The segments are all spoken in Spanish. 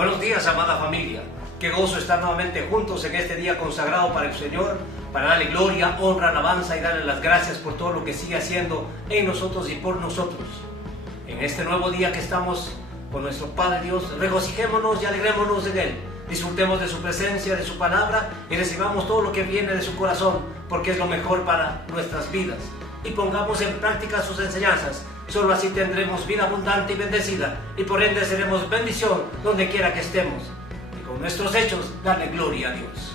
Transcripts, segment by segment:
Buenos días, amada familia. Qué gozo estar nuevamente juntos en este día consagrado para el Señor, para darle gloria, honra, alabanza y darle las gracias por todo lo que sigue haciendo en nosotros y por nosotros. En este nuevo día que estamos con nuestro Padre Dios, regocijémonos y alegrémonos en Él. Disfrutemos de su presencia, de su palabra y recibamos todo lo que viene de su corazón, porque es lo mejor para nuestras vidas. Y pongamos en práctica sus enseñanzas. Solo así tendremos vida abundante y bendecida, y por ende seremos bendición donde quiera que estemos. Y con nuestros hechos, darle gloria a Dios.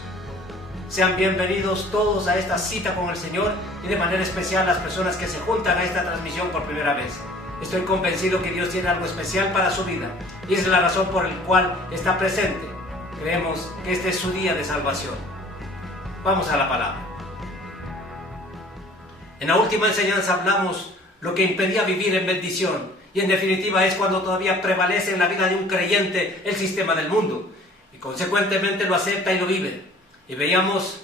Sean bienvenidos todos a esta cita con el Señor, y de manera especial las personas que se juntan a esta transmisión por primera vez. Estoy convencido que Dios tiene algo especial para su vida, y esa es la razón por la cual está presente. Creemos que este es su día de salvación. Vamos a la palabra. En la última enseñanza hablamos lo que impedía vivir en bendición, y en definitiva es cuando todavía prevalece en la vida de un creyente el sistema del mundo, y consecuentemente lo acepta y lo vive. Y veíamos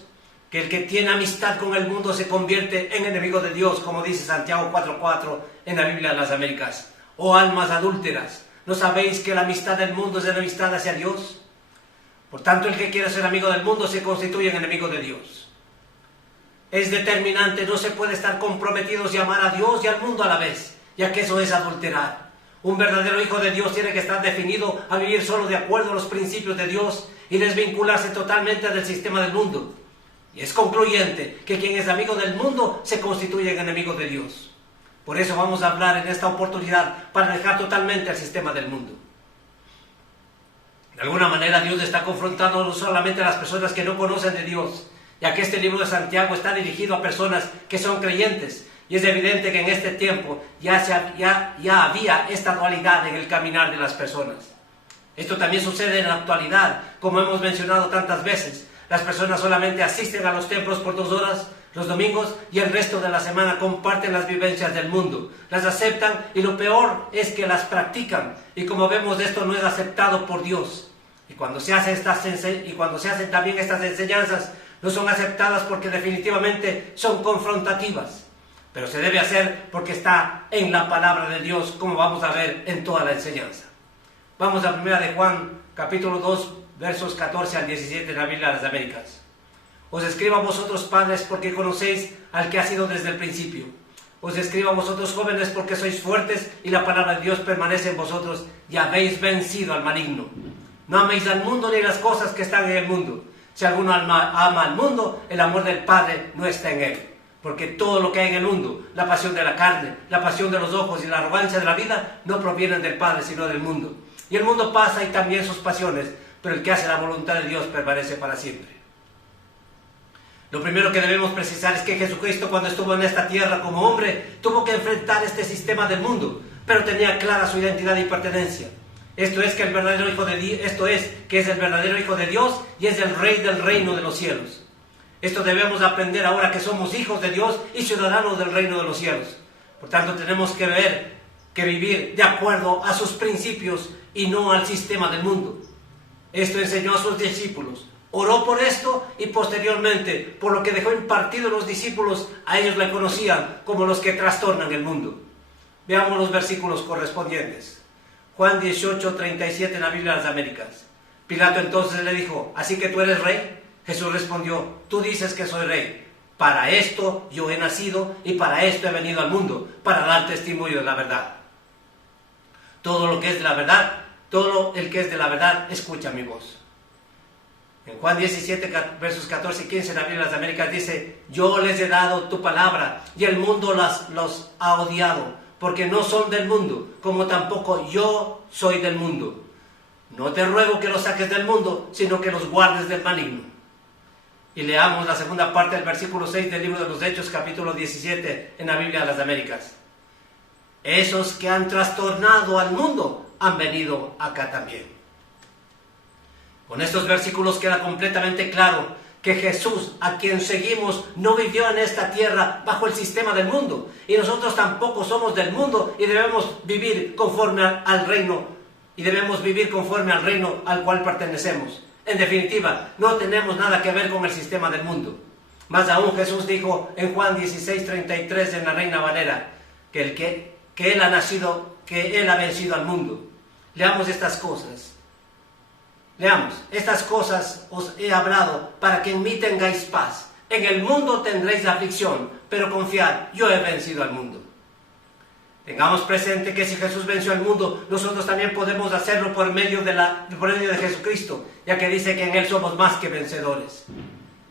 que el que tiene amistad con el mundo se convierte en enemigo de Dios, como dice Santiago 4:4 en la Biblia de las Américas. Oh almas adúlteras, ¿no sabéis que la amistad del mundo es enemistad hacia Dios? Por tanto, el que quiere ser amigo del mundo se constituye en enemigo de Dios. Es determinante, no se puede estar comprometidos y amar a Dios y al mundo a la vez, ya que eso es adulterar. Un verdadero hijo de Dios tiene que estar definido a vivir solo de acuerdo a los principios de Dios y desvincularse totalmente del sistema del mundo. Y es concluyente que quien es amigo del mundo se constituye en enemigo de Dios. Por eso vamos a hablar en esta oportunidad para dejar totalmente al sistema del mundo. De alguna manera Dios está confrontando no solamente a las personas que no conocen de Dios, ya que este libro de Santiago está dirigido a personas que son creyentes, y es evidente que en este tiempo ya había esta dualidad en el caminar de las personas. Esto también sucede en la actualidad, como hemos mencionado tantas veces. Las personas solamente asisten a los templos por 2 horas los domingos y el resto de la semana comparten las vivencias del mundo, las aceptan y lo peor es que las practican, y como vemos esto no es aceptado por Dios. Y cuando se hacen también estas enseñanzas, no son aceptadas porque definitivamente son confrontativas, pero se debe hacer porque está en la palabra de Dios, como vamos a ver en toda la enseñanza. Vamos a 1 de Juan, capítulo 2, versos 14 al 17 en la Biblia de las Américas. Os escribo a vosotros, padres, porque conocéis al que ha sido desde el principio. Os escribo a vosotros, jóvenes, porque sois fuertes y la palabra de Dios permanece en vosotros y habéis vencido al maligno. No améis al mundo ni las cosas que están en el mundo. Si alguno ama al mundo, el amor del Padre no está en él. Porque todo lo que hay en el mundo, la pasión de la carne, la pasión de los ojos y la arrogancia de la vida, no provienen del Padre, sino del mundo. Y el mundo pasa y también sus pasiones, pero el que hace la voluntad de Dios permanece para siempre. Lo primero que debemos precisar es que Jesucristo, cuando estuvo en esta tierra como hombre, tuvo que enfrentar este sistema del mundo, pero tenía clara su identidad y pertenencia. Esto es que es el verdadero Hijo de Dios y es el Rey del reino de los cielos. Esto debemos aprender ahora que somos hijos de Dios y ciudadanos del reino de los cielos. Por tanto, tenemos que vivir de acuerdo a sus principios y no al sistema del mundo. Esto enseñó a sus discípulos. Oró por esto y posteriormente, por lo que dejó impartido a los discípulos, a ellos le conocían como los que trastornan el mundo. Veamos los versículos correspondientes. Juan 18:37 en la Biblia de las Américas. Pilato entonces le dijo: ¿así que tú eres rey? Jesús respondió: tú dices que soy rey. Para esto yo he nacido y para esto he venido al mundo, para dar testimonio de la verdad. Todo lo que es de la verdad, todo el que es de la verdad, escucha mi voz. En Juan 17, versos 14 y 15 en la Biblia de las Américas dice: yo les he dado tu palabra y el mundo los ha odiado, porque no son del mundo, como tampoco yo soy del mundo. No te ruego que los saques del mundo, sino que los guardes del maligno. Y leamos la segunda parte del versículo 6 del libro de los Hechos, capítulo 17, en la Biblia de las Américas. Esos que han trastornado al mundo han venido acá también. Con estos versículos queda completamente claro que Jesús, a quien seguimos, no vivió en esta tierra bajo el sistema del mundo. Y nosotros tampoco somos del mundo y debemos vivir conforme al reino. Y debemos vivir conforme al reino al cual pertenecemos. En definitiva, no tenemos nada que ver con el sistema del mundo. Más aún, Jesús dijo en Juan 16:33 en la Reina Valera, que Él ha vencido al mundo. Leamos estas cosas. Leamos, estas cosas os he hablado para que en mí tengáis paz. En el mundo tendréis aflicción, pero confiad, yo he vencido al mundo. Tengamos presente que si Jesús venció al mundo, nosotros también podemos hacerlo por medio de Jesucristo, ya que dice que en Él somos más que vencedores.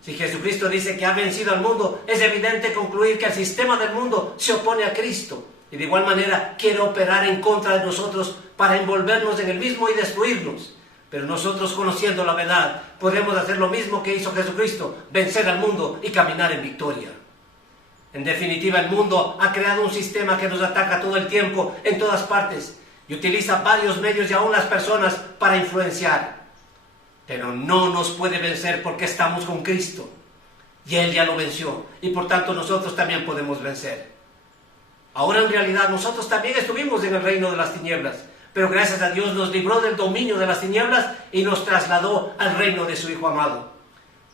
Si Jesucristo dice que ha vencido al mundo, es evidente concluir que el sistema del mundo se opone a Cristo y de igual manera quiere operar en contra de nosotros para envolvernos en el mismo y destruirnos. Pero nosotros, conociendo la verdad, podemos hacer lo mismo que hizo Jesucristo, vencer al mundo y caminar en victoria. En definitiva, el mundo ha creado un sistema que nos ataca todo el tiempo, en todas partes, y utiliza varios medios y aún las personas para influenciar. Pero no nos puede vencer porque estamos con Cristo, y Él ya lo venció, y por tanto nosotros también podemos vencer. Ahora en realidad nosotros también estuvimos en el reino de las tinieblas, pero gracias a Dios nos libró del dominio de las tinieblas y nos trasladó al reino de su Hijo amado.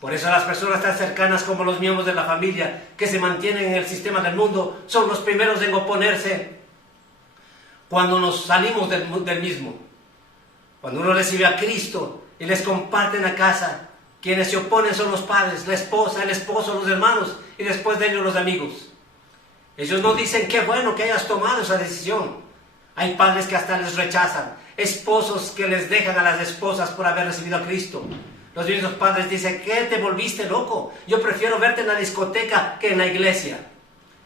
Por eso las personas tan cercanas como los miembros de la familia que se mantienen en el sistema del mundo son los primeros en oponerse cuando nos salimos del mismo. Cuando uno recibe a Cristo y les comparten la casa, quienes se oponen son los padres, la esposa, el esposo, los hermanos y después de ellos los amigos. Ellos no dicen qué bueno que hayas tomado esa decisión. Hay padres que hasta les rechazan, esposos que les dejan a las esposas por haber recibido a Cristo. Los mismos padres dicen, ¿qué te volviste loco? Yo prefiero verte en la discoteca que en la iglesia.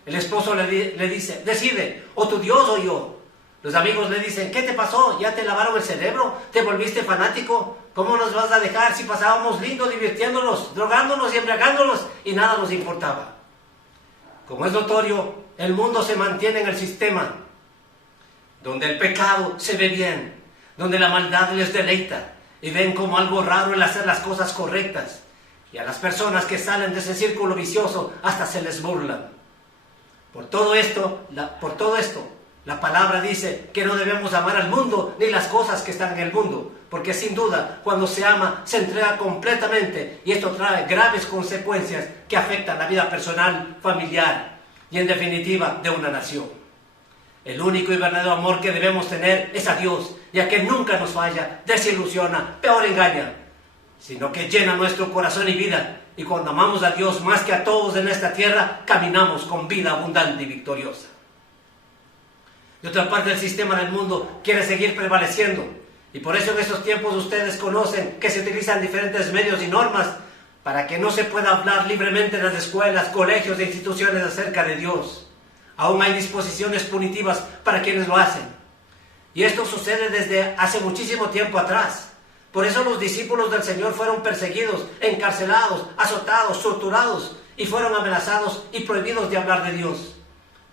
El esposo le dice, decide, o tu Dios o yo. Los amigos le dicen, ¿qué te pasó? ¿Ya te lavaron el cerebro? ¿Te volviste fanático? ¿Cómo nos vas a dejar si pasábamos lindo divirtiéndonos, drogándonos y embriagándonos y nada nos importaba? Como es notorio, el mundo se mantiene en el sistema donde el pecado se ve bien, donde la maldad les deleita y ven como algo raro el hacer las cosas correctas. Y a las personas que salen de ese círculo vicioso hasta se les burlan. Por todo esto, la palabra dice que no debemos amar al mundo ni las cosas que están en el mundo, porque sin duda, cuando se ama, se entrega completamente y esto trae graves consecuencias que afectan la vida personal, familiar y en definitiva de una nación. El único y verdadero amor que debemos tener es a Dios, ya que nunca nos falla, desilusiona, peor engaña, sino que llena nuestro corazón y vida. Y cuando amamos a Dios más que a todos en esta tierra, caminamos con vida abundante y victoriosa. De otra parte, el sistema del mundo quiere seguir prevaleciendo. Y por eso en estos tiempos ustedes conocen que se utilizan diferentes medios y normas para que no se pueda hablar libremente en las escuelas, colegios e instituciones acerca de Dios. Aún hay disposiciones punitivas para quienes lo hacen. Y esto sucede desde hace muchísimo tiempo atrás. Por eso los discípulos del Señor fueron perseguidos, encarcelados, azotados, torturados y fueron amenazados y prohibidos de hablar de Dios.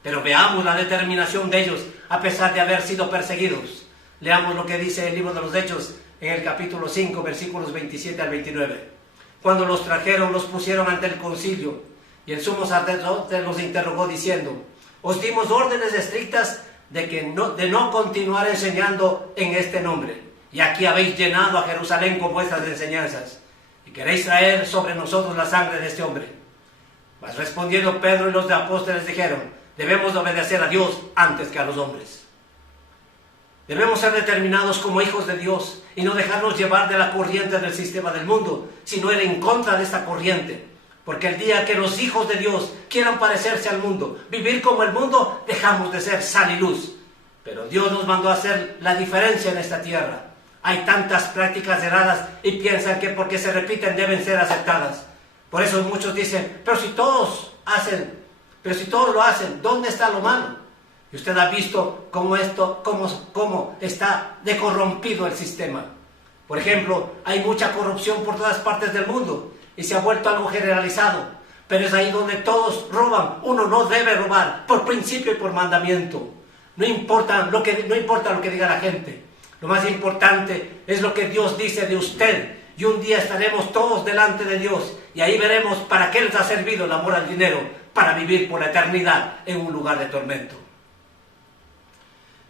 Pero veamos la determinación de ellos a pesar de haber sido perseguidos. Leamos lo que dice el libro de los Hechos en el capítulo 5, versículos 27 al 29. Cuando los trajeron, los pusieron ante el concilio y el sumo sacerdote los interrogó diciendo: os dimos órdenes estrictas de no continuar enseñando en este nombre. Y aquí habéis llenado a Jerusalén con vuestras enseñanzas. Y queréis traer sobre nosotros la sangre de este hombre. Mas respondiendo Pedro y los apóstoles dijeron: debemos obedecer a Dios antes que a los hombres. Debemos ser determinados como hijos de Dios y no dejarnos llevar de la corriente del sistema del mundo, sino ir en contra de esta corriente. Porque el día que los hijos de Dios quieran parecerse al mundo, vivir como el mundo, dejamos de ser sal y luz. Pero Dios nos mandó a hacer la diferencia en esta tierra. Hay tantas prácticas erradas y piensan que porque se repiten deben ser aceptadas. Por eso muchos dicen, pero si todos lo hacen, ¿dónde está lo malo? Y usted ha visto cómo está de corrompido el sistema. Por ejemplo, hay mucha corrupción por todas partes del mundo. Y se ha vuelto algo generalizado. Pero es ahí donde todos roban. Uno no debe robar por principio y por mandamiento. No importa lo que diga la gente. Lo más importante es lo que Dios dice de usted. Y un día estaremos todos delante de Dios. Y ahí veremos para qué les ha servido el amor al dinero. Para vivir por la eternidad en un lugar de tormento.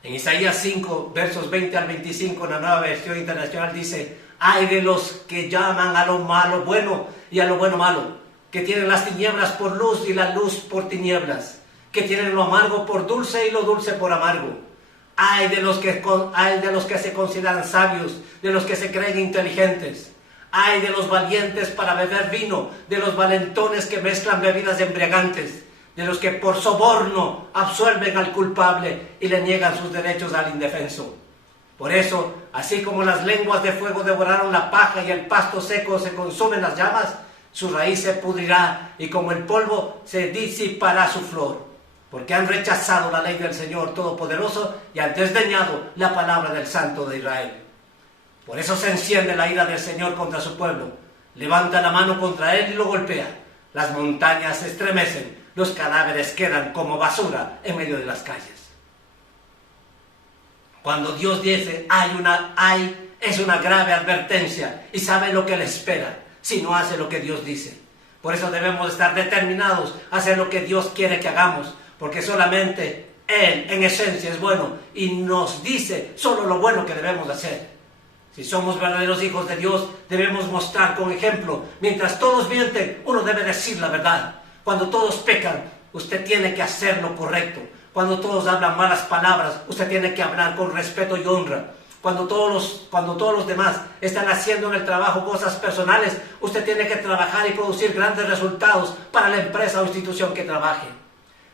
En Isaías 5, versos 20 al 25, en la Nueva Versión Internacional dice: ay de los que llaman a lo malo bueno y a lo bueno malo, que tienen las tinieblas por luz y la luz por tinieblas, que tienen lo amargo por dulce y lo dulce por amargo, Hay de los que se consideran sabios, de los que se creen inteligentes. Hay de los valientes para beber vino, de los valentones que mezclan bebidas embriagantes, de los que por soborno absuelven al culpable y le niegan sus derechos al indefenso. Por eso, así como las lenguas de fuego devoraron la paja y el pasto seco se consumen las llamas, su raíz se pudrirá y como el polvo se disipará su flor. Porque han rechazado la ley del Señor Todopoderoso y han desdeñado la palabra del Santo de Israel. Por eso se enciende la ira del Señor contra su pueblo. Levanta la mano contra él y lo golpea. Las montañas se estremecen, los cadáveres quedan como basura en medio de las calles. Cuando Dios dice es una grave advertencia y sabe lo que le espera si no hace lo que Dios dice. Por eso debemos estar determinados a hacer lo que Dios quiere que hagamos, porque solamente Él en esencia es bueno y nos dice solo lo bueno que debemos hacer. Si somos verdaderos hijos de Dios, debemos mostrar con ejemplo. Mientras todos mienten, uno debe decir la verdad. Cuando todos pecan, usted tiene que hacer lo correcto. Cuando todos hablan malas palabras, usted tiene que hablar con respeto y honra. Cuando todos los demás están haciendo en el trabajo cosas personales, usted tiene que trabajar y producir grandes resultados para la empresa o institución que trabaje.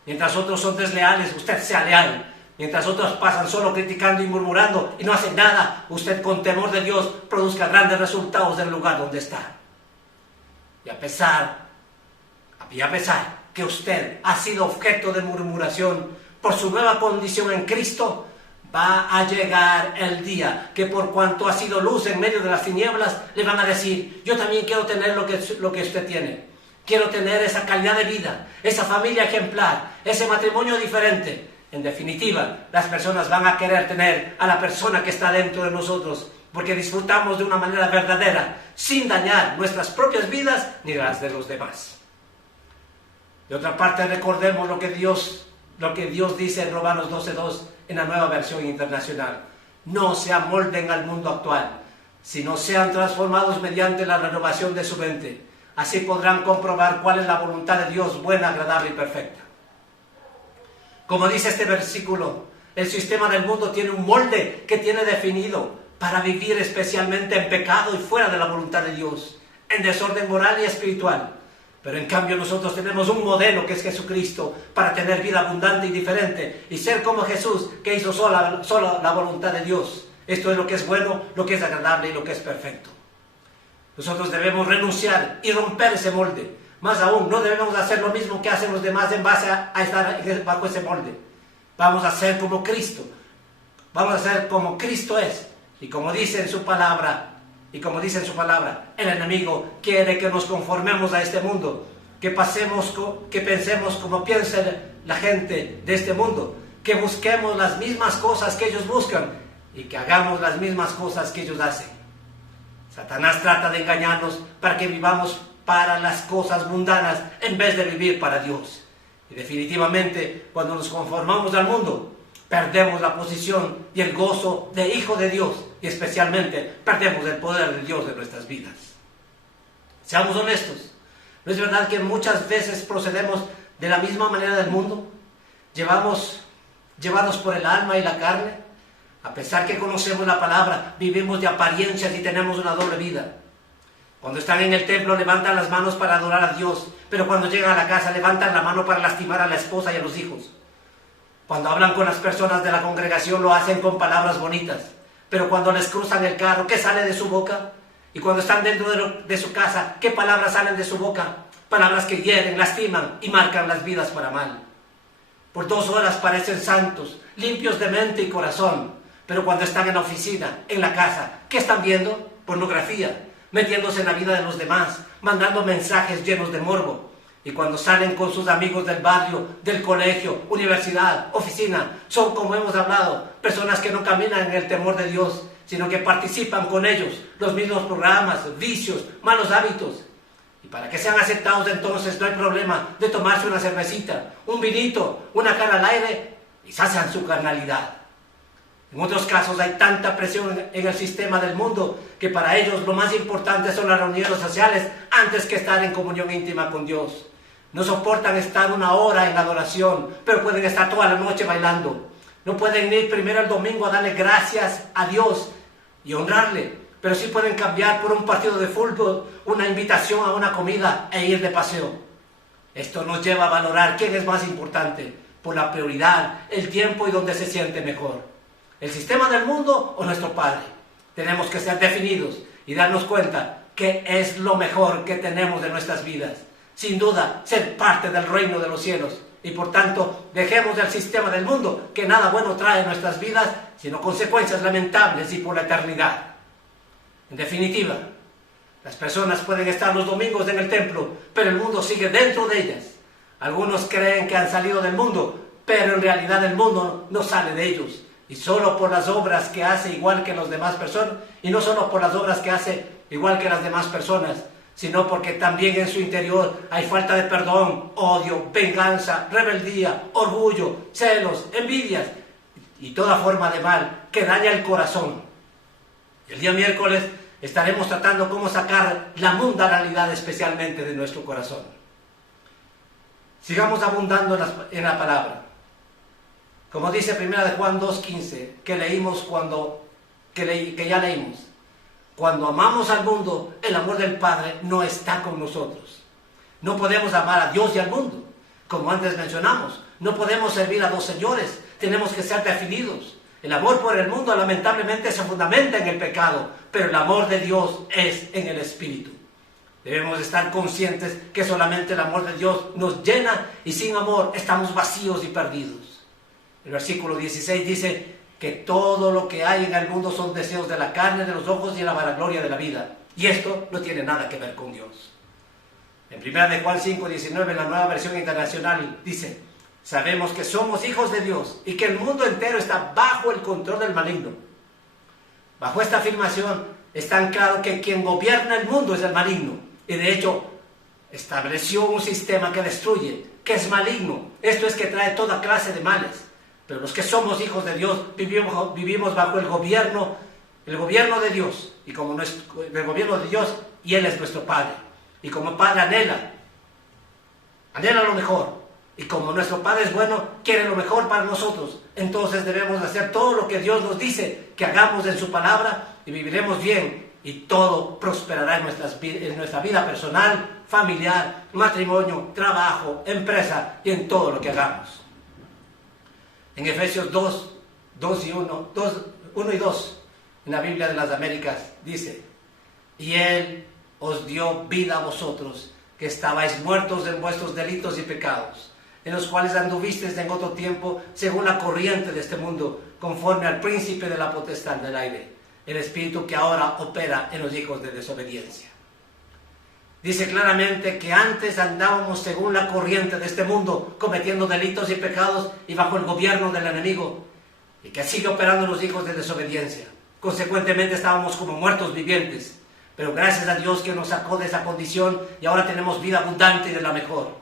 Mientras otros son desleales, usted sea leal. Mientras otros pasan solo criticando y murmurando y no hacen nada, usted con temor de Dios produzca grandes resultados del lugar donde está. Y a pesar que usted ha sido objeto de murmuración por su nueva condición en Cristo, va a llegar el día que por cuanto ha sido luz en medio de las tinieblas, le van a decir, yo también quiero tener lo que usted tiene. Quiero tener esa calidad de vida, esa familia ejemplar, ese matrimonio diferente. En definitiva, las personas van a querer tener a la persona que está dentro de nosotros, porque disfrutamos de una manera verdadera, sin dañar nuestras propias vidas ni las de los demás. De otra parte, recordemos lo que Dios dice en Romanos 12:2 en la Nueva Versión Internacional. No se amolden al mundo actual, sino sean transformados mediante la renovación de su mente. Así podrán comprobar cuál es la voluntad de Dios, buena, agradable y perfecta. Como dice este versículo, el sistema del mundo tiene un molde que tiene definido para vivir especialmente en pecado y fuera de la voluntad de Dios, en desorden moral y espiritual. Pero en cambio nosotros tenemos un modelo que es Jesucristo para tener vida abundante y diferente y ser como Jesús que hizo solo la voluntad de Dios. Esto es lo que es bueno, lo que es agradable y lo que es perfecto. Nosotros debemos renunciar y romper ese molde. Más aún, no debemos hacer lo mismo que hacen los demás en base a estar bajo ese molde. Vamos a ser como Cristo. Vamos a ser como Cristo es. Y como dice en su palabra, el enemigo quiere que nos conformemos a este mundo, que pensemos como piensa la gente de este mundo, que busquemos las mismas cosas que ellos buscan y que hagamos las mismas cosas que ellos hacen. Satanás trata de engañarnos para que vivamos para las cosas mundanas en vez de vivir para Dios. Y definitivamente, cuando nos conformamos al mundo, perdemos la posición y el gozo de hijo de Dios y especialmente perdemos el poder de Dios de nuestras vidas. Seamos honestos, ¿no es verdad que muchas veces procedemos de la misma manera del mundo? Llevados por el alma y la carne. A pesar que conocemos la palabra, vivimos de apariencias y tenemos una doble vida. Cuando están en el templo levantan las manos para adorar a Dios, pero cuando llegan a la casa levantan la mano para lastimar a la esposa y a los hijos. Cuando hablan con las personas de la congregación lo hacen con palabras bonitas, pero cuando les cruzan el carro, ¿qué sale de su boca? Y cuando están dentro de su casa, ¿qué palabras salen de su boca? Palabras que hieren, lastiman y marcan las vidas para mal. Por 2 horas parecen santos, limpios de mente y corazón, pero cuando están en la oficina, en la casa, ¿qué están viendo? Pornografía, metiéndose en la vida de los demás, mandando mensajes llenos de morbo. Y cuando salen con sus amigos del barrio, del colegio, universidad, oficina, son, como hemos hablado, personas que no caminan en el temor de Dios, sino que participan con ellos los mismos programas, vicios, malos hábitos. Y para que sean aceptados entonces no hay problema de tomarse una cervecita, un vinito, una cara al aire y sacian su carnalidad. En otros casos hay tanta presión en el sistema del mundo que para ellos lo más importante son las reuniones sociales antes que estar en comunión íntima con Dios. No soportan estar 1 hora en adoración, pero pueden estar toda la noche bailando. No pueden ir primero el domingo a darle gracias a Dios y honrarle, pero sí pueden cambiar por un partido de fútbol, una invitación a una comida e ir de paseo. Esto nos lleva a valorar quién es más importante, por la prioridad, el tiempo y donde se siente mejor. ¿El sistema del mundo o nuestro Padre? Tenemos que ser definidos y darnos cuenta que es lo mejor que tenemos de nuestras vidas. Sin duda, ser parte del reino de los cielos. Y por tanto, dejemos del sistema del mundo, que nada bueno trae en nuestras vidas, sino consecuencias lamentables y por la eternidad. En definitiva, las personas pueden estar los domingos en el templo, pero el mundo sigue dentro de ellas. Algunos creen que han salido del mundo, pero en realidad el mundo no sale de ellos. Y solo por las obras que hace igual que las demás personas, y no solo por las obras que hace igual que las demás personas, sino porque también en su interior hay falta de perdón, odio, venganza, rebeldía, orgullo, celos, envidias y toda forma de mal que daña el corazón. El día miércoles estaremos tratando cómo sacar la mundanalidad especialmente de nuestro corazón. Sigamos abundando en la palabra. Como dice 1 Juan 2:15, que ya leímos. Cuando amamos al mundo, el amor del Padre no está con nosotros. No podemos amar a Dios y al mundo. Como antes mencionamos, no podemos servir a dos señores. Tenemos que ser definidos. El amor por el mundo lamentablemente se fundamenta en el pecado, pero el amor de Dios es en el Espíritu. Debemos estar conscientes que solamente el amor de Dios nos llena y sin amor estamos vacíos y perdidos. El versículo 16 dice que todo lo que hay en el mundo son deseos de la carne, de los ojos y de la vanagloria de la vida. Y esto no tiene nada que ver con Dios. En 1 Juan 5:19, en la Nueva Versión Internacional, dice: sabemos que somos hijos de Dios y que el mundo entero está bajo el control del maligno. Bajo esta afirmación está anclado que quien gobierna el mundo es el maligno. Y de hecho, estableció un sistema que destruye, que es maligno. Esto es que trae toda clase de males. Pero los que somos hijos de Dios vivimos bajo el gobierno de Dios. Y como el gobierno de Dios, y Él es nuestro Padre. Y como Padre anhela lo mejor. Y como nuestro Padre es bueno, quiere lo mejor para nosotros. Entonces debemos hacer todo lo que Dios nos dice que hagamos en su palabra y viviremos bien. Y todo prosperará en nuestra vida personal, familiar, matrimonio, trabajo, empresa y en todo lo que hagamos. En Efesios 1 y 2, en la Biblia de las Américas, dice: y Él os dio vida a vosotros, que estabais muertos en vuestros delitos y pecados, en los cuales anduvisteis en otro tiempo, según la corriente de este mundo, conforme al príncipe de la potestad del aire, el espíritu que ahora opera en los hijos de desobediencia. Dice claramente que antes andábamos según la corriente de este mundo, cometiendo delitos y pecados y bajo el gobierno del enemigo, y que sigue operando en los hijos de desobediencia. Consecuentemente estábamos como muertos vivientes, pero gracias a Dios que nos sacó de esa condición y ahora tenemos vida abundante y de la mejor.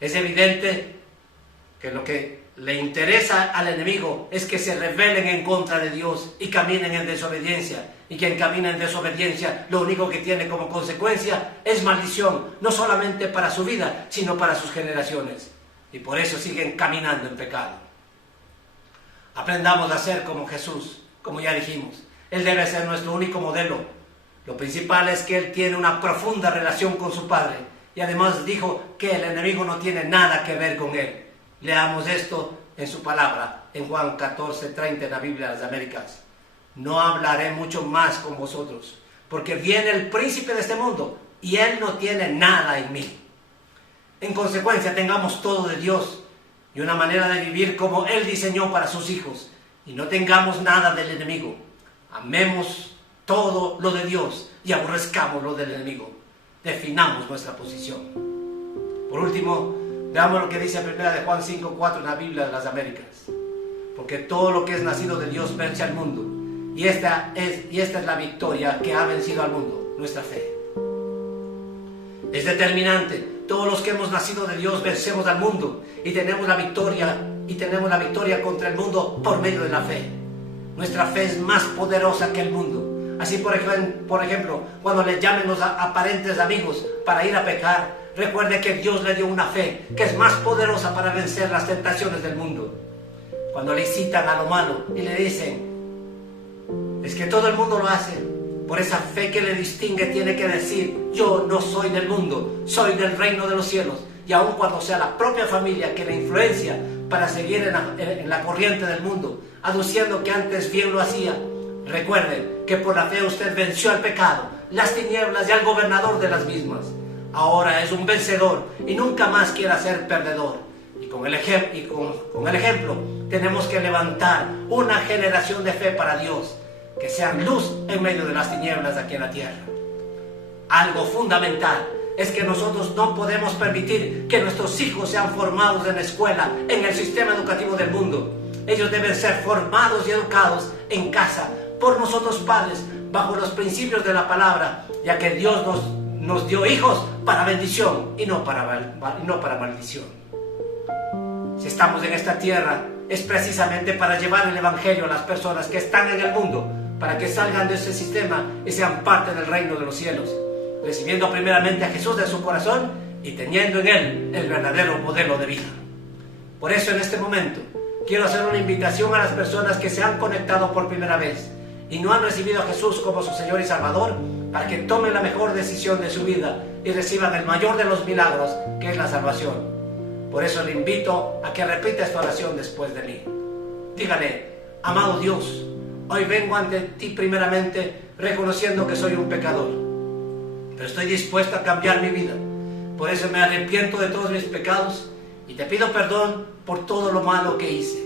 Es evidente que lo que le interesa al enemigo es que se rebelen en contra de Dios y caminen en desobediencia. Y quien camina en desobediencia, lo único que tiene como consecuencia es maldición, no solamente para su vida, sino para sus generaciones. Y por eso siguen caminando en pecado. Aprendamos a ser como Jesús, como ya dijimos. Él debe ser nuestro único modelo. Lo principal es que Él tiene una profunda relación con su Padre. Y además dijo que el enemigo no tiene nada que ver con Él. Leamos esto en su palabra, en Juan 14:30, en la Biblia de las Américas. No hablaré mucho más con vosotros, porque viene el príncipe de este mundo, y Él no tiene nada en mí. En consecuencia, tengamos todo de Dios, y una manera de vivir como Él diseñó para sus hijos, y no tengamos nada del enemigo. Amemos todo lo de Dios, y aborrezcamos lo del enemigo. Definamos nuestra posición. Por último, veamos lo que dice 1 Juan 5:4 en la Biblia de las Américas. Porque todo lo que es nacido de Dios vence al mundo. Y esta es la victoria que ha vencido al mundo, nuestra fe. Es determinante. Todos los que hemos nacido de Dios vencemos al mundo y tenemos la victoria contra el mundo por medio de la fe. Nuestra fe es más poderosa que el mundo. Así, por ejemplo, cuando le llamen los aparentes amigos para ir a pecar, recuerde que Dios le dio una fe que es más poderosa para vencer las tentaciones del mundo. cuando le incitan a lo malo y le dicen, es que todo el mundo lo hace, por esa fe que le distingue tiene que decir, yo no soy del mundo, soy del reino de los cielos. Y aun cuando sea la propia familia que le influencia para seguir en la corriente del mundo, aduciendo que antes bien lo hacía, recuerden que por la fe usted venció al pecado, las tinieblas y al gobernador de las mismas. Ahora es un vencedor y nunca más quiera ser perdedor. Y con el ejemplo tenemos que levantar una generación de fe para Dios, que sean luz en medio de las tinieblas de aquí en la tierra. Algo fundamental es que nosotros no podemos permitir que nuestros hijos sean formados en la escuela, en el sistema educativo del mundo. Ellos deben ser formados y educados en casa, por nosotros padres, bajo los principios de la palabra, ya que Dios nos dio hijos para bendición y no para maldición. Si estamos en esta tierra, es precisamente para llevar el evangelio a las personas que están en el mundo, para que salgan de ese sistema y sean parte del reino de los cielos, recibiendo primeramente a Jesús de su corazón y teniendo en Él el verdadero modelo de vida. Por eso en este momento quiero hacer una invitación a las personas que se han conectado por primera vez y no han recibido a Jesús como su Señor y Salvador, para que tomen la mejor decisión de su vida y reciban el mayor de los milagros, que es la salvación. Por eso le invito a que repita esta oración después de mí. Dígale, amado Dios, hoy vengo ante ti primeramente reconociendo que soy un pecador, pero estoy dispuesto a cambiar mi vida. Por eso me arrepiento de todos mis pecados y te pido perdón por todo lo malo que hice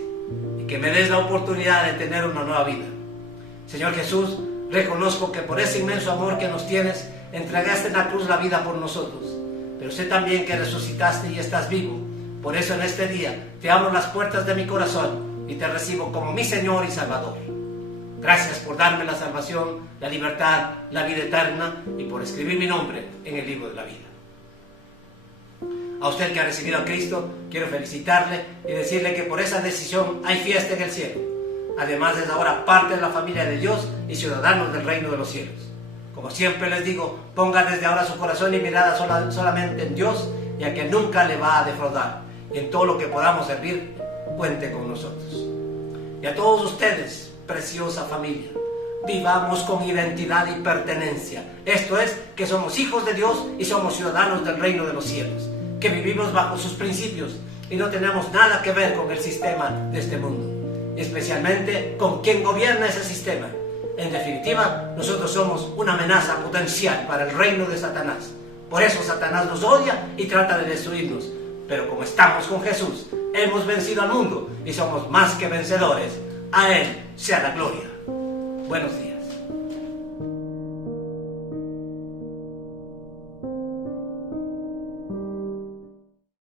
y que me des la oportunidad de tener una nueva vida. Señor Jesús, reconozco que por ese inmenso amor que nos tienes, entregaste en la cruz la vida por nosotros, pero sé también que resucitaste y estás vivo. Por eso en este día te abro las puertas de mi corazón y te recibo como mi Señor y Salvador. Gracias por darme la salvación, la libertad, la vida eterna y por escribir mi nombre en el libro de la vida. A usted que ha recibido a Cristo, quiero felicitarle y decirle que por esa decisión hay fiesta en el cielo. Además es ahora parte de la familia de Dios y ciudadanos del reino de los cielos. Como siempre les digo, ponga desde ahora su corazón y mirada solamente en Dios, ya que nunca le va a defraudar. Y en todo lo que podamos servir, cuente con nosotros. Y a todos ustedes, preciosa familia, vivamos con identidad y pertenencia. Esto es, que somos hijos de Dios y somos ciudadanos del reino de los cielos, que vivimos bajo sus principios y no tenemos nada que ver con el sistema de este mundo, especialmente con quien gobierna ese sistema. En definitiva, nosotros somos una amenaza potencial para el reino de Satanás. Por eso Satanás nos odia y trata de destruirnos. Pero como estamos con Jesús, hemos vencido al mundo y somos más que vencedores. A Él sea la gloria. Buenos días.